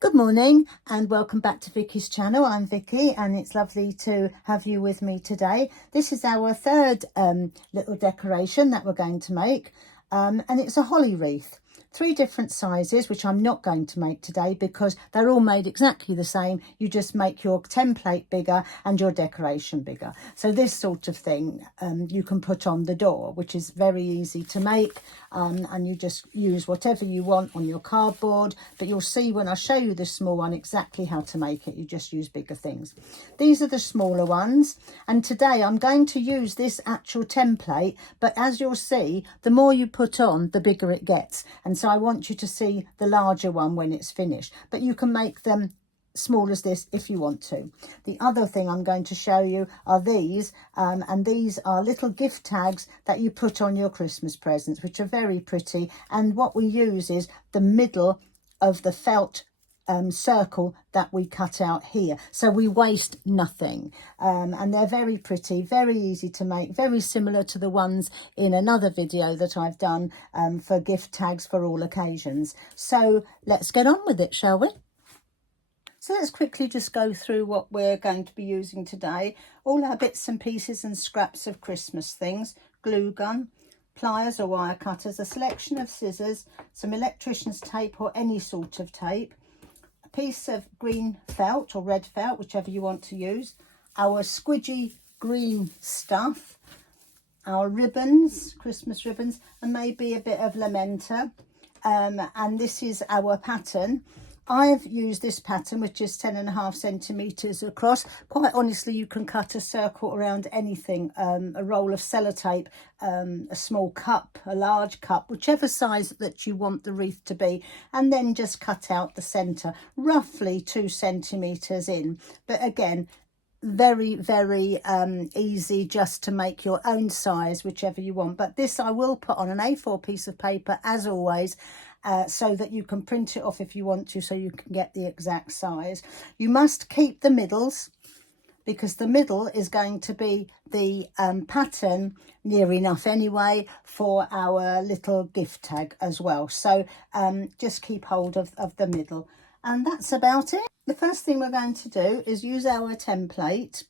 Good morning and welcome back to Vicky's channel. I'm Vicky and it's lovely to have you with me today. This is our third little decoration that we're going to make and it's a holly wreath. 3 different sizes, which I'm not going to make today because they're all made exactly the same. You just make your template bigger and your decoration bigger. So this sort of thing you can put on the door, which is very easy to make, and you just use whatever you want on your cardboard. But you'll see when I show you the small one exactly how to make it. You just use bigger things. These are the smaller ones, and today I'm going to use this actual template, but as you'll see, the more you put on, the bigger it gets. And so I want you to see the larger one when it's finished, but you can make them small as this if you want to. The other thing I'm going to show you are these, and these are little gift tags that you put on your Christmas presents, which are very pretty. And what we use is the middle of the felt circle that we cut out here, so we waste nothing, and they're very pretty, very easy to make, very similar to the ones in another video that I've done for gift tags for all occasions. So let's get on with it, shall we? So let's quickly just go through what we're going to be using today. All our bits and pieces and scraps of Christmas things: glue gun, pliers or wire cutters, a selection of scissors, some electrician's tape or any sort of tape, a piece of green felt or red felt, whichever you want to use, our squidgy green stuff, our ribbons, Christmas ribbons, and maybe a bit of lamenta, and this is our pattern. I've used this pattern, which is 10.5 centimetres across. Quite honestly, you can cut a circle around anything, a roll of sellotape, a small cup, a large cup, whichever size that you want the wreath to be, and then just cut out the centre, roughly 2 centimetres in. But again, very easy just to make your own size, whichever you want. But this I will put on an A4 piece of paper, as always, so that you can print it off if you want to, so you can get the exact size. You must keep the middles, because the middle is going to be the pattern near enough anyway for our little gift tag as well. So just keep hold of the middle, and that's about it. The first thing we're going to do is use our template,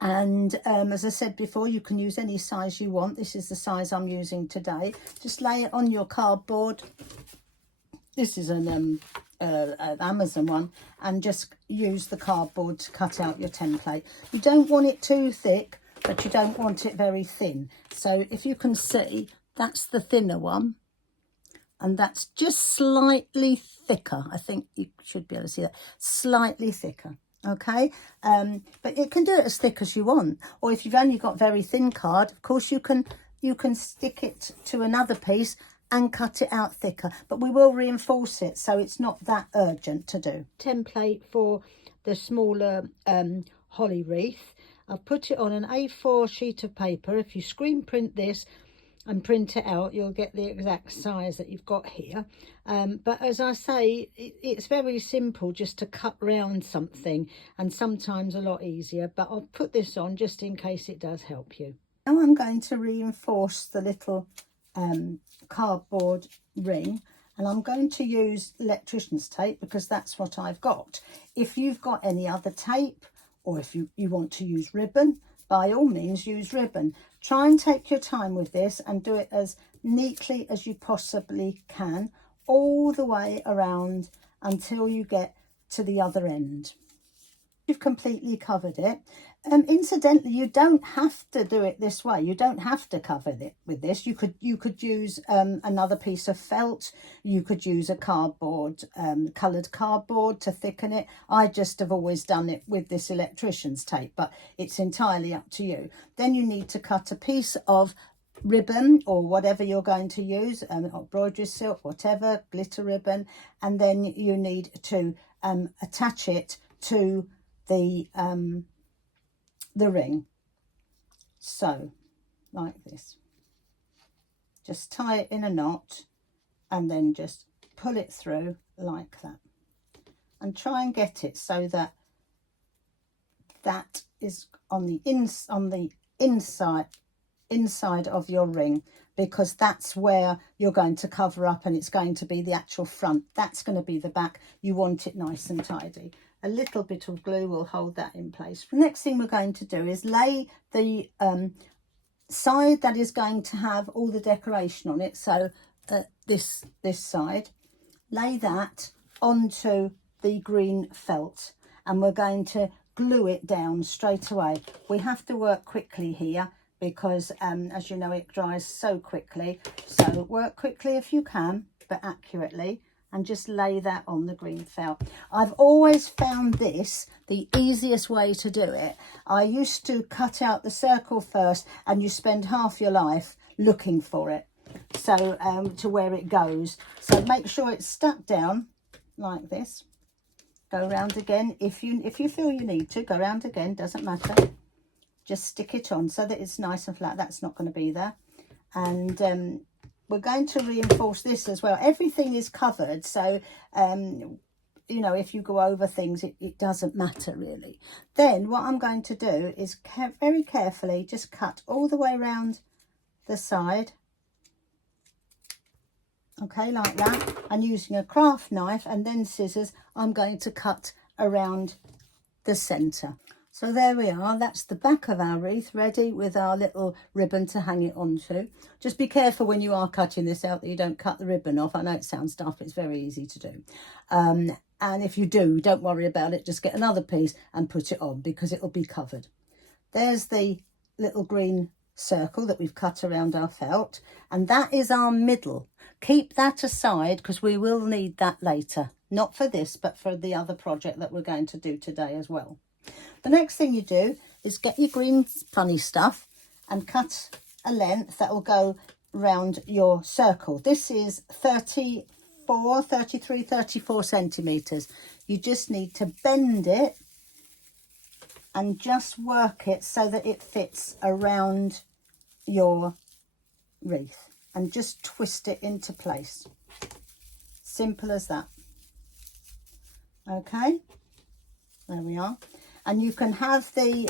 and as I said before, you can use any size you want. This is the size I'm using today. Just lay it on your cardboard. This is an Amazon one, and just use the cardboard to cut out your template. You don't want it too thick, but you don't want it very thin. So if you can see, that's the thinner one, and that's just slightly thicker. I think you should be able to see that, slightly thicker. Okay, but it can do it as thick as you want, or if you've only got very thin card, of course you can stick it to another piece and cut it out thicker, but we will reinforce it, so it's not that urgent to do. Template for the smaller holly wreath. I've put it on an A4 sheet of paper. If you screen print this and print it out, you'll get the exact size that you've got here, but as I say, it's very simple just to cut round something, and sometimes a lot easier, but I'll put this on just in case it does help you. Now I'm going to reinforce the little cardboard ring, and I'm going to use electrician's tape because that's what I've got. If you've got any other tape, or if you want to use ribbon, by all means use ribbon. Try and take your time with this and do it as neatly as you possibly can, all the way around until you get to the other end. You've completely covered it. Incidentally, you don't have to do it this way. You don't have to cover it with this. You could use another piece of felt. You could use a cardboard, coloured cardboard to thicken it. I just have always done it with this electrician's tape, but it's entirely up to you. Then you need to cut a piece of ribbon or whatever you're going to use, embroidery silk, whatever, glitter ribbon, and then you need to attach it to the ring, so like this. Just tie it in a knot and then just pull it through like that, and try and get it so that that is on the inside of your ring. because that's where you're going to cover up, and it's going to be the actual front. That's going to be the back. You want it nice and tidy. A little bit of glue will hold that in place. The next thing we're going to do is lay the side that is going to have all the decoration on it. So this side, lay that onto the green felt, and we're going to glue it down straight away. We have to work quickly here because as you know, it dries so quickly. So work quickly if you can, but accurately, and just lay that on the green felt. I've always found this the easiest way to do it. I used to cut out the circle first, and you spend half your life looking for it, so to where it goes. So make sure it's stuck down like this. Go round again. If you feel you need to, go round again, doesn't matter. Just stick it on so that it's nice and flat. That's not going to be there. And we're going to reinforce this as well. Everything is covered, so you know, if you go over things, it doesn't matter really. Then what I'm going to do is very carefully just cut all the way around the side. Okay, like that. And using a craft knife and then scissors, I'm going to cut around the centre. So there we are. That's the back of our wreath, ready with our little ribbon to hang it onto. Just be careful when you are cutting this out that you don't cut the ribbon off. I know it sounds daft, but it's very easy to do. And if you do, don't worry about it. Just get another piece and put it on, because it'll be covered. There's the little green circle that we've cut around our felt, and that is our middle. Keep that aside because we will need that later. Not for this, but for the other project that we're going to do today as well. The next thing you do is get your green funny stuff and cut a length that will go round your circle. This is 33, 34 centimetres. You just need to bend it and just work it so that it fits around your wreath, and just twist it into place. Simple as that. Okay, there we are. And you can have the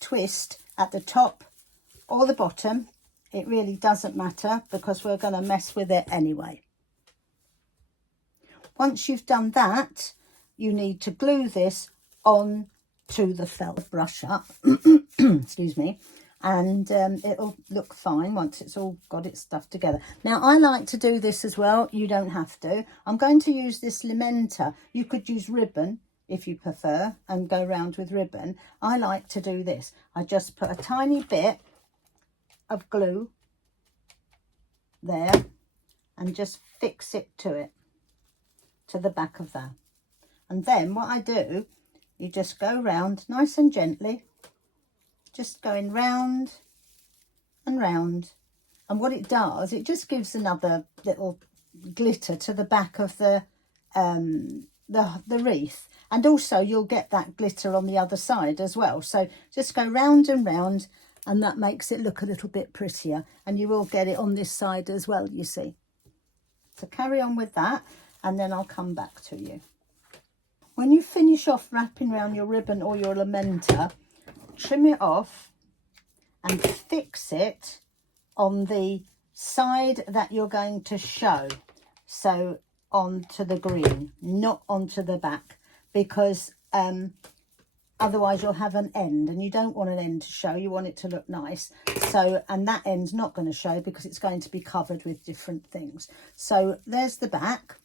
twist at the top or the bottom. It really doesn't matter because we're going to mess with it anyway. Once you've done that, you need to glue this on to the felt. Brush up, excuse me, and it'll look fine once it's all got its stuff together. Now, I like to do this as well. You don't have to. I'm going to use this lamenta. You could use ribbon if you prefer and go round with ribbon. I like to do this. I just put a tiny bit of glue there and just fix it to the back of that. And then what I do, you just go round nice and gently, just going round and round. And what it does, it just gives another little glitter to the back of the wreath. And also you'll get that glitter on the other side as well. So just go round and round, and that makes it look a little bit prettier. And you will get it on this side as well, you see. So carry on with that, and then I'll come back to you. When you finish off wrapping around your ribbon or your lamenta, trim it off and fix it on the side that you're going to show. So onto the green, not onto the back, because otherwise you'll have an end, and you don't want an end to show. You want it to look nice. So, and that end's not going to show because it's going to be covered with different things. So there's the back,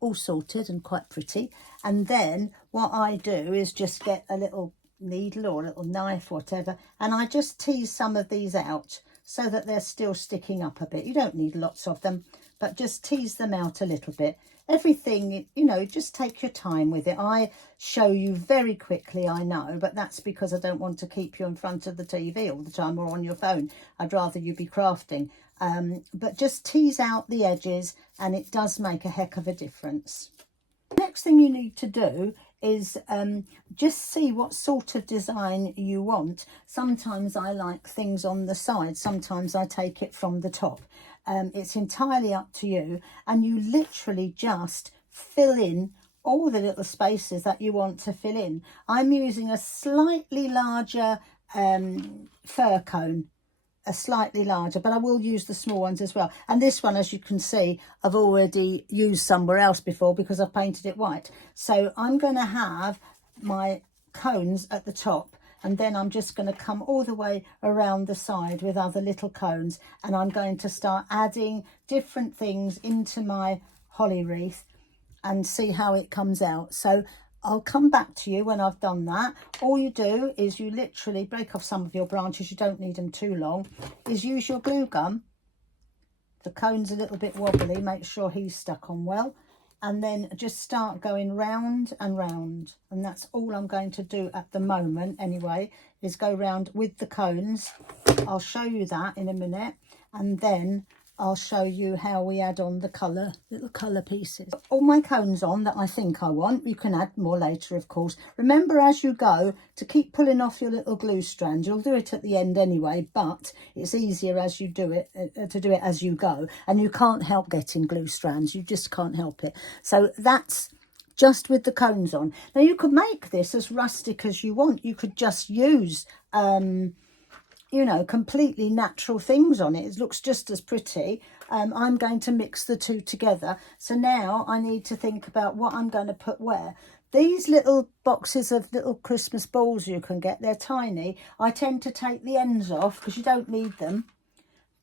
all sorted and quite pretty. And then what I do is just get a little needle or a little knife, whatever, and I just tease some of these out so that they're still sticking up a bit. You don't need lots of them, but just tease them out a little bit. Everything, you know, just take your time with it. I show you very quickly, I know, but that's because I don't want to keep you in front of the TV all the time or on your phone. I'd rather you be crafting. But just tease out the edges, and it does make a heck of a difference. Next thing you need to do is just see what sort of design you want. Sometimes I like things on the side, sometimes I take it from the top. It's entirely up to you, and you literally just fill in all the little spaces that you want to fill in. I'm using a slightly larger fir cone a slightly larger, but I will use the small ones as well. And this one, as you can see, I've already used somewhere else before because I've painted it white. So I'm going to have my cones at the top, and then I'm just going to come all the way around the side with other little cones, and I'm going to start adding different things into my holly wreath and see how it comes out. So I'll come back to you when I've done that. All you do is you literally break off some of your branches, you don't need them too long, is use your glue gun. The cone's a little bit wobbly, make sure he's stuck on well, and then just start going round and round. And that's all I'm going to do at the moment anyway, is go round with the cones. I'll show you that in a minute, and then I'll show you how we add on the little colour pieces. All my cones on that I think I want. You can add more later, of course. Remember as you go to keep pulling off your little glue strands. You'll do it at the end anyway, but it's easier as you do it, to do it as you go. And you can't help getting glue strands. You just can't help it. So that's just with the cones on. Now you could make this as rustic as you want. You could just use you know, completely natural things on it. It looks just as pretty. I'm going to mix the two together. So now I need to think about what I'm going to put where. These little boxes of little Christmas balls you can get, they're tiny. I tend to take the ends off because you don't need them.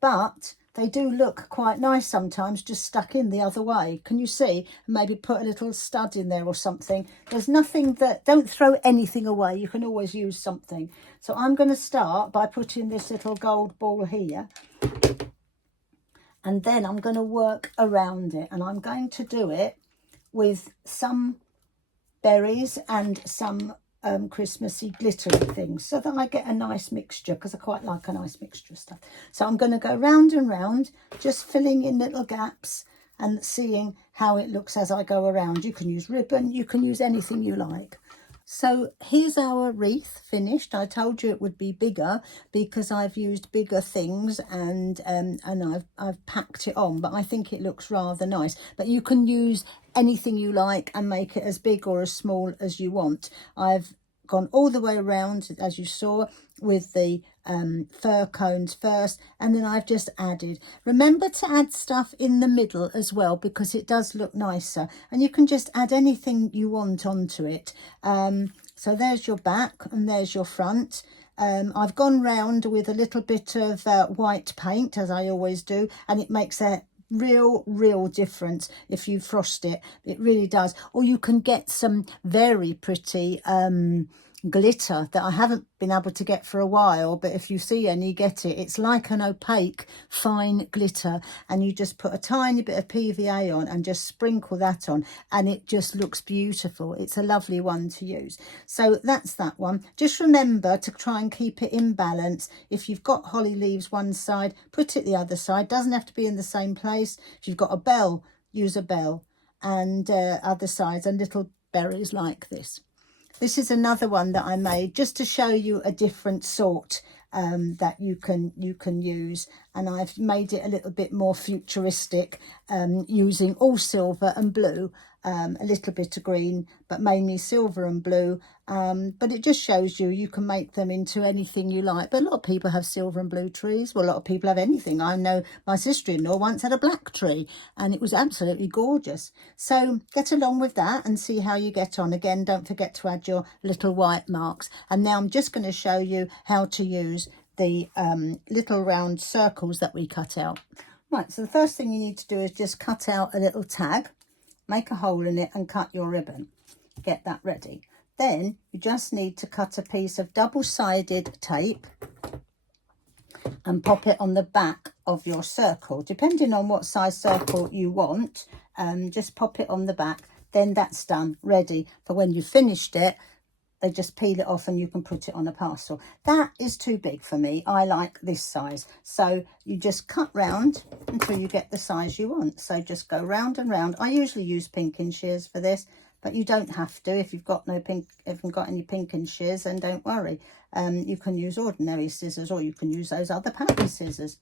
But they do look quite nice sometimes, just stuck in the other way. Can you see? Maybe put a little stud in there or something. There's nothing that, don't throw anything away. You can always use something. So I'm going to start by putting this little gold ball here. And then I'm going to work around it. And I'm going to do it with some berries and some Christmassy glittery things, so that I get a nice mixture, because I quite like a nice mixture of stuff. So I'm going to go round and round, just filling in little gaps and seeing how it looks as I go around. You can use ribbon, you can use anything you like. So here's our wreath finished. I told you it would be bigger because I've used bigger things and I've packed it on, but I think it looks rather nice. But you can use anything you like and make it as big or as small as you want. I've gone all the way around, as you saw, with the fir cones first, and then I've just added. Remember to add stuff in the middle as well, because it does look nicer, and you can just add anything you want onto it. So there's your back and there's your front. I've gone round with a little bit of white paint, as I always do, and it makes a real difference if you frost it. It really does. Or you can get some very pretty glitter that I haven't been able to get for a while, but if you see any, get it. It's like an opaque fine glitter, and you just put a tiny bit of PVA on and just sprinkle that on, and it just looks beautiful. It's a lovely one to use. So that's that one. Just remember to try and keep it in balance. If you've got holly leaves one side, put it the other side. Doesn't have to be in the same place. If you've got a bell, use a bell, and other sides, and little berries like this. This is another one that I made just to show you a different sort that you can use, and I've made it a little bit more futuristic, using all silver and blue, a little bit of green, but mainly silver and blue. But it just shows you can make them into anything you like. But a lot of people have silver and blue trees. Well, a lot of people have anything. I know my sister-in-law once had a black tree, and it was absolutely gorgeous. So get along with that and see how you get on. Again, don't forget to add your little white marks. And now I'm just going to show you how to use the little round circles that we cut out. Right, so the first thing you need to do is just cut out a little tag, make a hole in it and cut your ribbon. Get that ready. Then you just need to cut a piece of double-sided tape and pop it on the back of your circle. Depending on what size circle you want, just pop it on the back. Then that's done, ready for when you've finished it. They just peel it off and you can put it on a parcel. That is too big for me. I like this size. So you just cut round until you get the size you want. So just go round and round. I usually use pinking shears for this, but you don't have to. If you've got any pinking shears, then don't worry. You can use ordinary scissors, or you can use those other pattern scissors.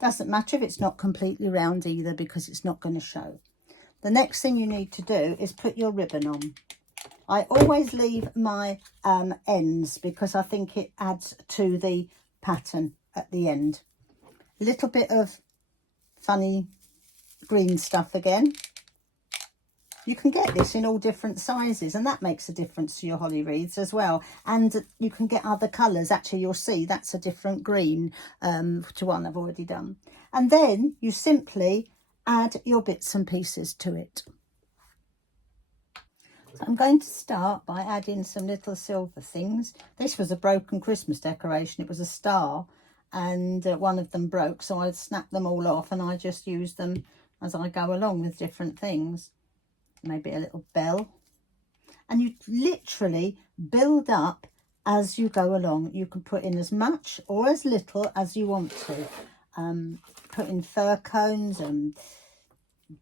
Doesn't matter if it's not completely round either, because it's not going to show. The next thing you need to do is put your ribbon on. I always leave my ends because I think it adds to the pattern at the end. a little bit of funny green stuff again. You can get this in all different sizes, and that makes a difference to your holly wreaths as well. And you can get other colours. Actually, you'll see that's a different green to one I've already done. And then you simply add your bits and pieces to it. So I'm going to start by adding some little silver things. This was a broken Christmas decoration. It was a star, and one of them broke, so I snapped them all off, and I just use them as I go along with different things. Maybe a little bell, and you literally build up as you go along. You can put in as much or as little as you want to. Put in fir cones and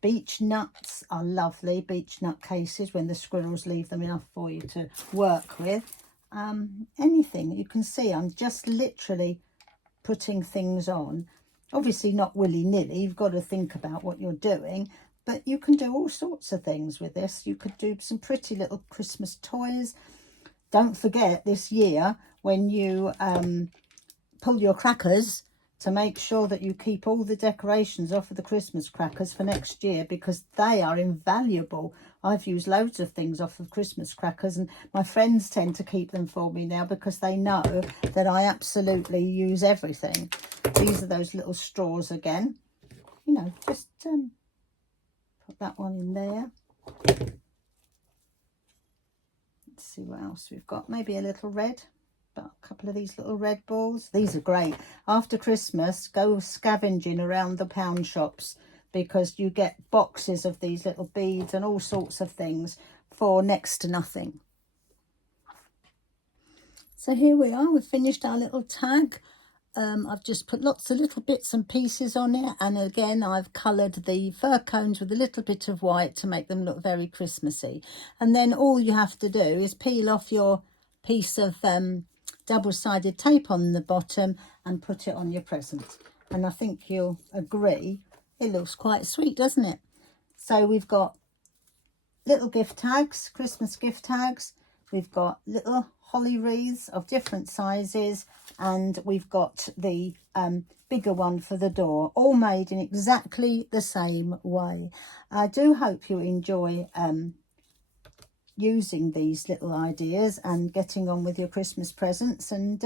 beech nuts are lovely. Beech nut cases, when the squirrels leave them enough for you to work with. Anything you can see, I'm just literally putting things on. Obviously not willy-nilly, you've got to think about what you're doing, but you can do all sorts of things with this. You could do some pretty little Christmas toys. Don't forget this year, when you pull your crackers, to make sure that you keep all the decorations off of the Christmas crackers for next year, because they are invaluable. I've used loads of things off of Christmas crackers, and my friends tend to keep them for me now because they know that I absolutely use everything. These are those little straws again. You know, just put that one in there. Let's see what else we've got. Maybe a little red. But a couple of these little red balls. These are great. After Christmas, go scavenging around the pound shops, because you get boxes of these little beads and all sorts of things for next to nothing. So here we are. We've finished our little tag. I've just put lots of little bits and pieces on it, and again I've coloured the fir cones with a little bit of white to make them look very Christmassy. And then all you have to do is peel off your piece of double-sided tape on the bottom and put it on your present, and I think you'll agree it looks quite sweet, doesn't it? So we've got little gift tags, Christmas gift tags. We've got little holly wreaths of different sizes, and we've got the bigger one for the door, all made in exactly the same way. I do hope you enjoy using these little ideas and getting on with your Christmas presents. And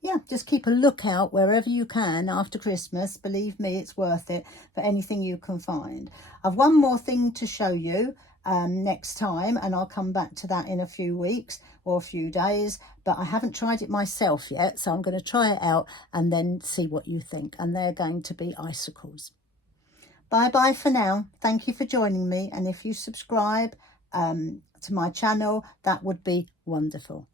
yeah, just keep a lookout wherever you can after Christmas. Believe me, it's worth it, for anything you can find. I've one more thing to show you next time, and I'll come back to that in a few weeks or a few days, but I haven't tried it myself yet, so I'm going to try it out and then see what you think. And they're going to be icicles. Bye bye for now. Thank you for joining me, and if you subscribe to my channel, that would be wonderful.